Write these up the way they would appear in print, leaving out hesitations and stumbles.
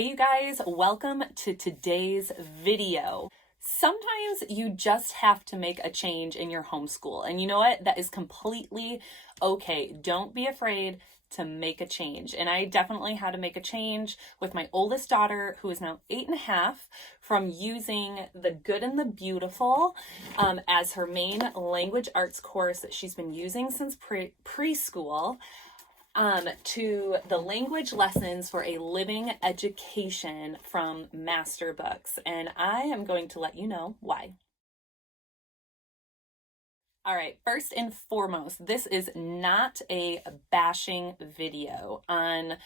Hey you guys, welcome to today's video. Sometimes you just have to make a change in your homeschool, and you know what? That is completely okay. Don't be afraid to make a change. And I definitely had to make a change with my oldest daughter, who is now 8.5, from using The Good and the Beautiful as her main language arts course that she's been using since preschool. To the language lessons for a living education from Masterbooks, and I am going to let you know why. All right, first and foremost, this is not a bashing video on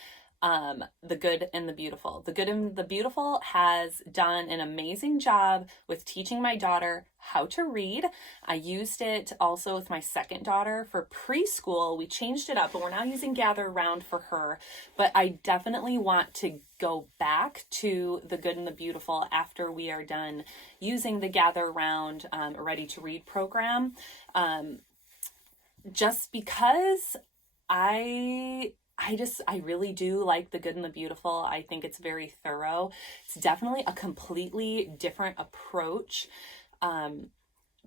The Good and the Beautiful. The Good and the Beautiful has done an amazing job with teaching my daughter how to read. I used it also with my second daughter for preschool. We changed it up, but we're now using Gather Around for her. But I definitely want to go back to The Good and the Beautiful after we are done using the Gather Around Ready to Read program. Just because I really do like The Good and the Beautiful. I think it's very thorough. It's definitely a completely different approach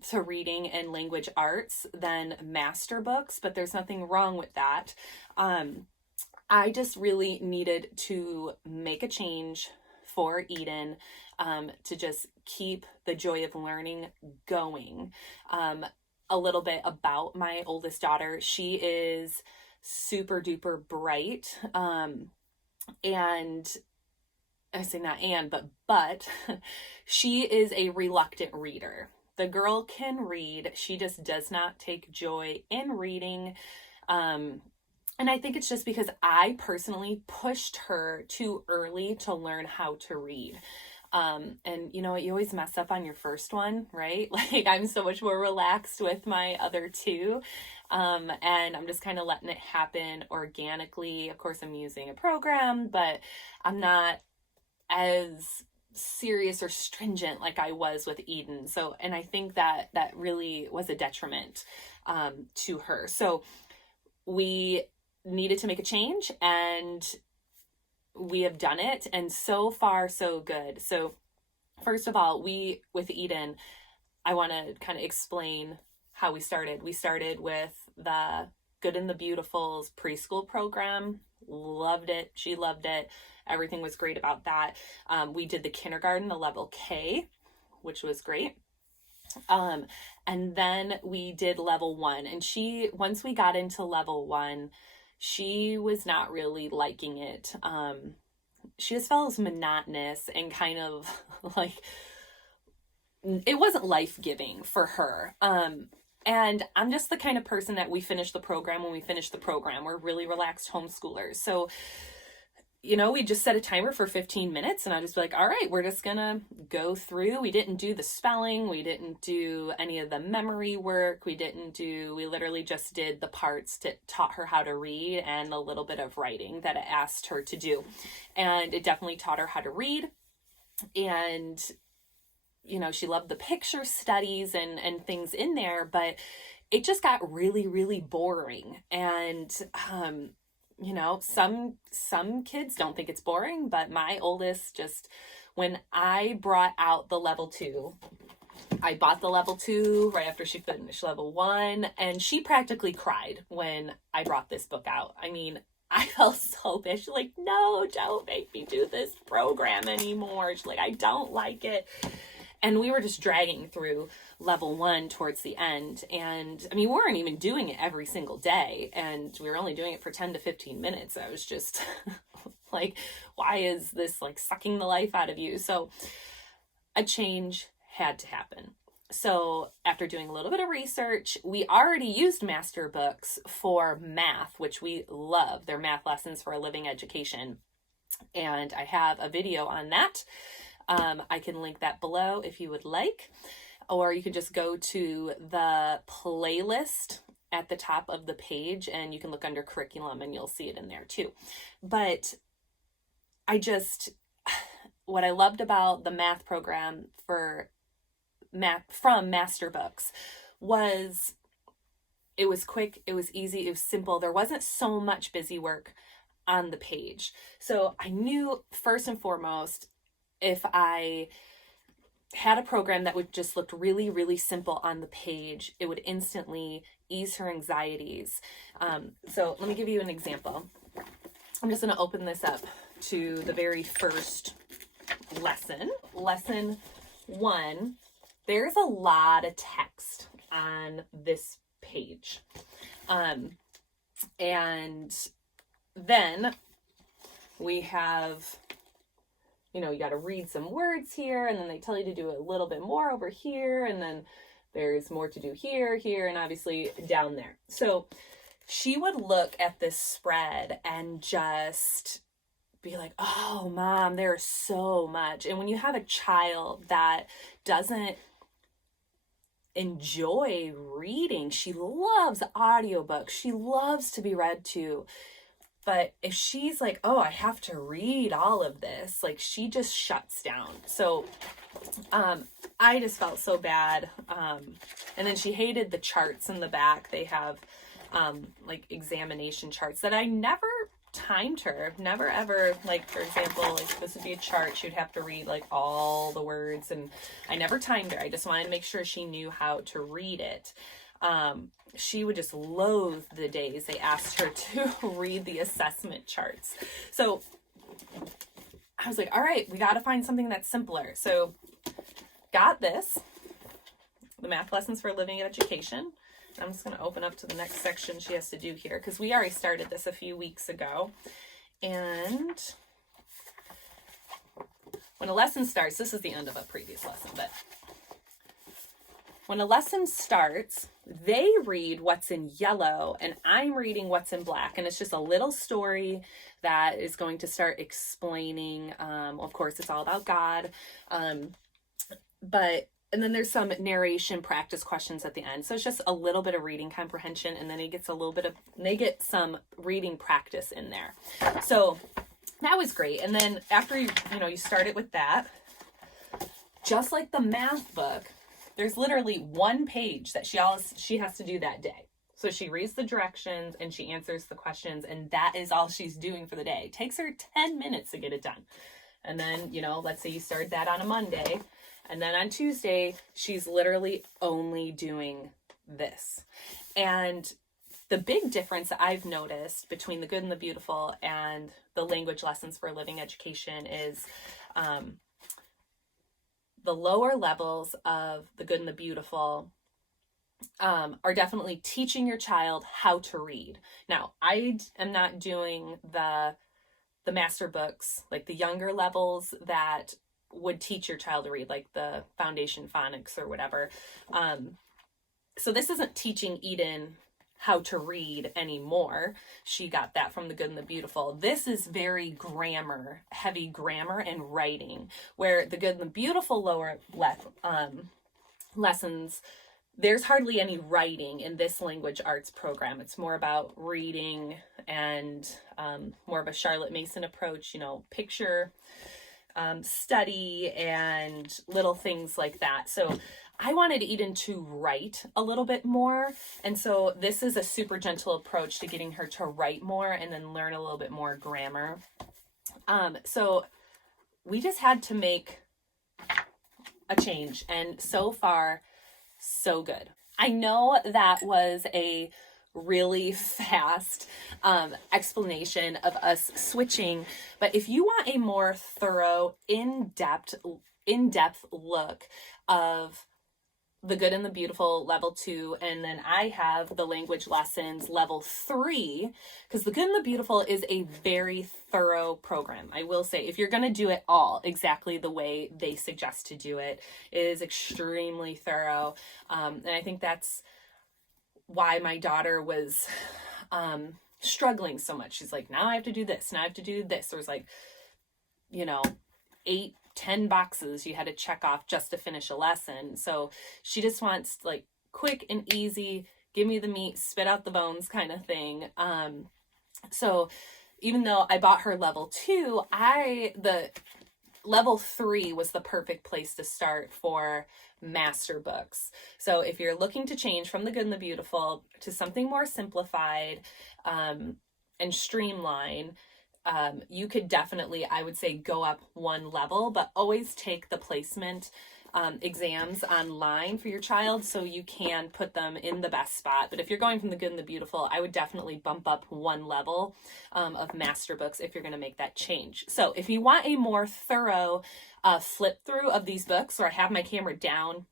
to reading and language arts than Masterbooks, but there's nothing wrong with that. I just really needed to make a change for Eden to just keep the joy of learning going. A little bit about my oldest daughter. She is super duper bright. And I say not but she is a reluctant reader. The girl can read. She just does not take joy in reading. And I think it's just because I personally pushed her too early to learn how to read. And you know what, you always mess up on your first one, right? Like, I'm so much more relaxed with my other two. And I'm just kind of letting it happen organically. Of course, I'm using a program, but I'm not as serious or stringent like I was with Eden. So, and I think that really was a detriment to her. So we needed to make a change, and we have done it, and so far so good. So first of all, with Eden, I want to kind of explain how we started. We started with the Good and the Beautiful's preschool program. Loved it. She loved it. Everything was great about that. We did the kindergarten, the level K, which was great. And then we did level 1, and once we got into level 1, she was not really liking it. She just felt it was monotonous and kind of like, it wasn't life-giving for her. And I'm just the kind of person that we finish the program when we finish the program. We're really relaxed homeschoolers. So, you know, we just set a timer for 15 minutes, and I just be like, all right, we're just gonna go through. We didn't do the spelling. We didn't do any of the memory work. We literally just did the parts that taught her how to read and a little bit of writing that it asked her to do. And it definitely taught her how to read. And, you know, she loved the picture studies and things in there, but it just got really, really boring. And, you know, some kids don't think it's boring, but my oldest just, when I brought out the level 2, I bought the level 2 right after she finished level 1, and she practically cried when I brought this book out. I mean, I felt so bad. She's like, no, don't make me do this program anymore. She's like, I don't like it. And we were just dragging through level 1 towards the end. And I mean, we weren't even doing it every single day, and we were only doing it for 10 to 15 minutes. I was just like, why is this like sucking the life out of you? So a change had to happen. So after doing a little bit of research, we already used Masterbooks for math, which we love. Their math lessons for a living education. And I have a video on that. I can link that below if you would like, or you can just go to the playlist at the top of the page, and you can look under curriculum and you'll see it in there too. But what I loved about the math program from Masterbooks was it was quick, it was easy, it was simple. There wasn't so much busy work. on the page. So I knew first and foremost, if I had a program that would just look really, really simple on the page, it would instantly ease her anxieties. So let me give you an example. I'm just going to open this up to the very first lesson. Lesson 1. There's a lot of text on this page. And then we have, you got to read some words here, and then they tell you to do a little bit more over here, and then there's more to do here, and obviously down there. So she would look at this spread and just be like, oh, Mom, there's so much. And when you have a child that doesn't enjoy reading, she loves audiobooks, she loves to be read to, but if she's like, oh, I have to read all of this, like, she just shuts down. So I just felt so bad. And then she hated the charts in the back. They have like examination charts that I never timed her, never ever, like, for example, like, this would be a chart, she would have to read like all the words, and I never timed her. I just wanted to make sure she knew how to read it. She would just loathe the days they asked her to read the assessment charts. So I was like, all right, we got to find something that's simpler. So got this, the Math Lessons for Living Education. I'm just going to open up to the next section she has to do here, because we already started this a few weeks ago. And when a lesson starts, this is the end of a previous lesson, but when a lesson starts, they read what's in yellow and I'm reading what's in black. And it's just a little story that is going to start explaining, of course, it's all about God. And then there's some narration practice questions at the end. So it's just a little bit of reading comprehension, and then they get some reading practice in there. So that was great. And then after you start it with that, just like the math book, there's literally one page that she has to do that day. So she reads the directions and she answers the questions, and that is all she's doing for the day. It takes her 10 minutes to get it done. And then, let's say you start that on a Monday, and then on Tuesday, she's literally only doing this. And the big difference that I've noticed between the Good and the Beautiful and the Language Lessons for Living Education is the lower levels of the Good and the Beautiful are definitely teaching your child how to read. Now, I am not doing the Masterbooks, like the younger levels that would teach your child to read, like the foundation phonics or whatever. So this isn't teaching Eden how to read anymore. She got that from the Good and the Beautiful. This is very heavy grammar and writing, where the Good and the Beautiful lower lessons, there's hardly any writing in this language arts program. It's more about reading and more of a Charlotte Mason approach, picture, study, and little things like that. So I wanted Eden to write a little bit more. And so this is a super gentle approach to getting her to write more and then learn a little bit more grammar. So we just had to make a change, and so far, so good. I know that was a really fast explanation of us switching, but if you want a more thorough, in-depth look of the Good and the Beautiful level 2, and then I have the Language Lessons level 3, because the Good and the Beautiful is a very thorough program. I will say, if you're going to do it all exactly the way they suggest to do it, it is extremely thorough. And I think that's why my daughter was struggling so much. She's like, now I have to do this, now I have to do this. There was 8-10 boxes you had to check off just to finish a lesson. So she just wants quick and easy, give me the meat, spit out the bones kind of thing. So even though I bought her level 2, the level 3 was the perfect place to start for Masterbooks. So if you're looking to change from the Good and the Beautiful to something more simplified and streamlined, you could definitely, I would say, go up one level, but always take the placement exams online for your child so you can put them in the best spot. But if you're going from the good and the beautiful, I would definitely bump up one level of Masterbooks if you're going to make that change. So if you want a more thorough flip through of these books, or I have my camera down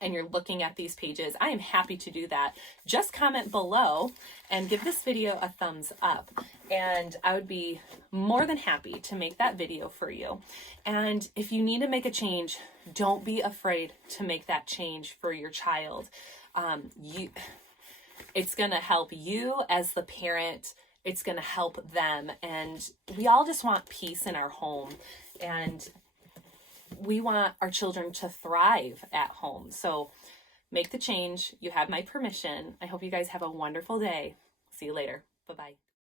and you're looking at these pages, I am happy to do that. Just comment below and give this video a thumbs up, and I would be more than happy to make that video for you. And if you need to make a change, don't be afraid to make that change for your child. It's going to help you as the parent. It's going to help them. And we all just want peace in our home. And we want our children to thrive at home. So make the change. You have my permission. I hope you guys have a wonderful day. See you later. Bye-bye.